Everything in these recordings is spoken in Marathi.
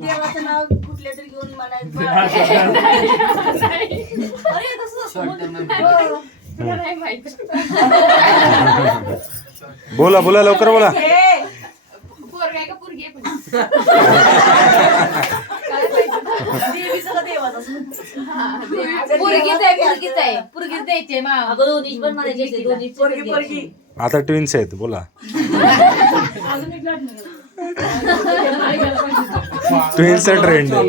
देवाचं नाव कुठल्या तरी घेऊन म्हणायचं बोला बोला लवकर बोला. आता ट्विन्स आहेत बोला. ट्विन्सचा ट्रेंड आहे.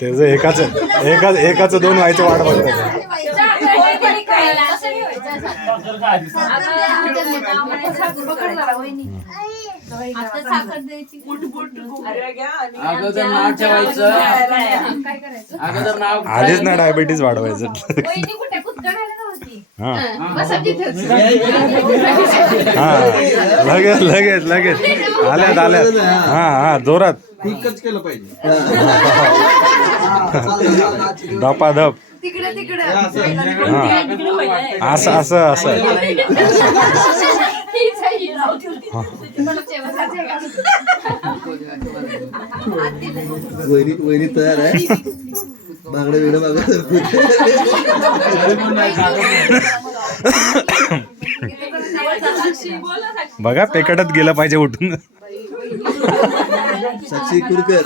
त्याचं एकाच दोन व्हायचं वाट बघतात. आधीच ना डायबिटीज वाढवायचं. हा लगेच लगेच लगेच आल्यात आल्यात. हा जोरात केलं पाहिजे. धपाधप. असं असं असं. वैरी तयार आहे. बांगडे वेळ बघा पेकटत गेलं पाहिजे उठून. साक्षी कुरकर.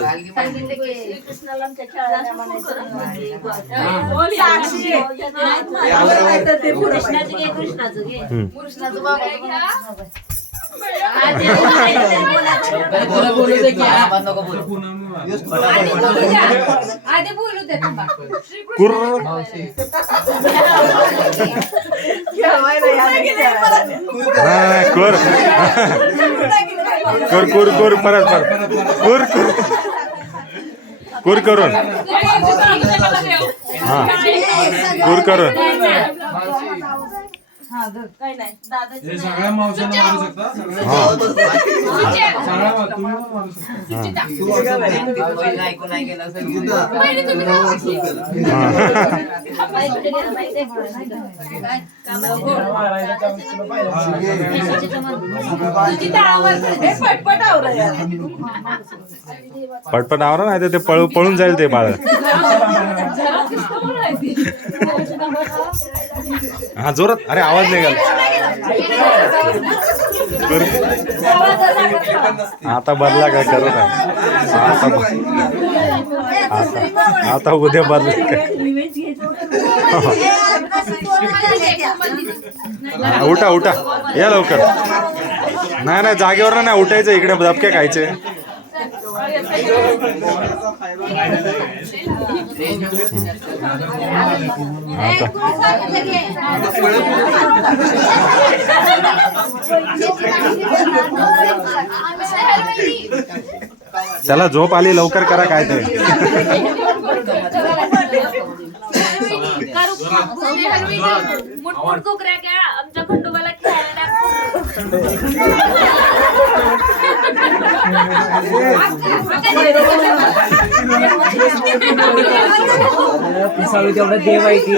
कुर कुर कुर परत परत कुर कुर कुर करून. हा कुर करून. सगळ्या मावशांना मारू शकता. पटपट आवरा नाही तर ते पळून जाईल ते बाळ. हा जोरात. अरे आवाज निघाल. आता बदला काय करत आता उद्या बदला उठा उठा या लवकर. नाही नाही जागेवर नाही उठायचं. इकडे धपके खायचे. चला झोप आली लवकर करा काय ते. मुठमुठ कोकऱ्या घ्या आमच्या खंडोबाला खेळायला. तेवढं देव आहे की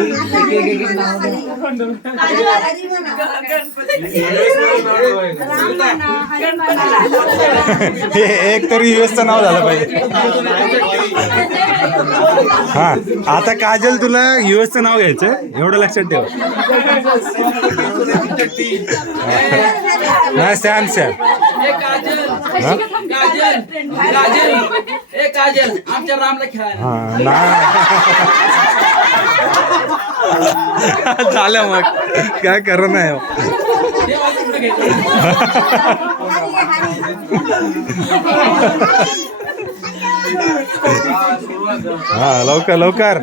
एक तरी युएसचं नाव झालं पाहिजे. हा आता काजल तुला युएसचं नाव घ्यायचं एवढं लक्षात ठेव. नाही सॅम सॅम. आमच्या रामला खेळायला. झालं मग काय कर नाही. हा लवकर लवकर.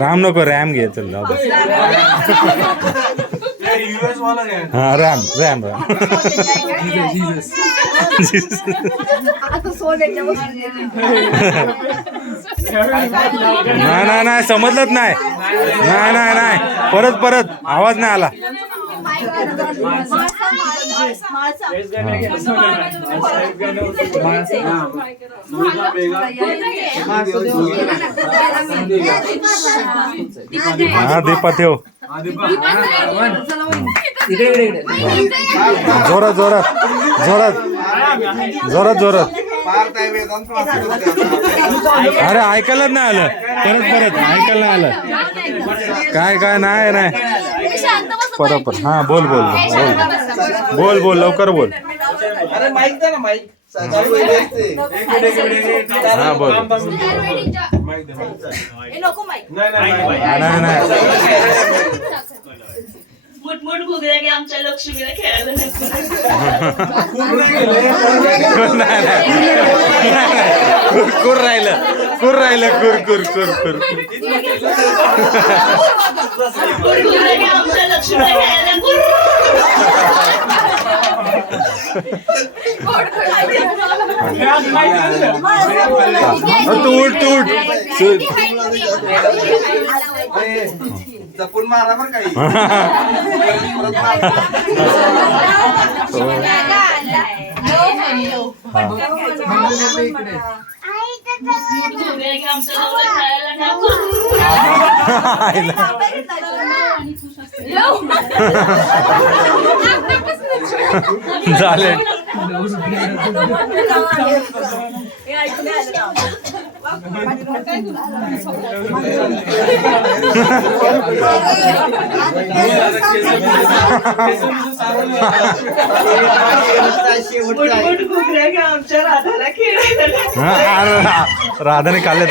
राम नको रॅम घे. चल हा रॅम रॅम रॅम. नाही नाही समजलंच नाही. नाही नाही नाही परत परत आवाज नाही आला. हा दीपा ठेव जोरात जोरात जोरात जोरात जोरात अरे ऐकायला नाही आलं परत परत ऐकायला नाही आलं काय काय नाही नाही बरोबर हा बोल बोल बोल बोल बोल लवकर बोल अरे माईक दे ना माईक हा बोल नको माहिती नाही नाही मुठमुठ घुगऱ्या की आमच्या लक्ष्मीला खेळायला नको. कुर राहिलं कुर राहिलं कुर कुर कुर कुर घुगऱ्या की आमच्या लक्ष्मीला खेळायला नको. तू उठ तू उठ जपून मारा बरं काही घुगऱ्या की आमच्या लग्नाला खेळायला नको. झाले शेवटचं घुगऱ्या की आमच्या राधाला खेळायला नको. राधाने खाल्ले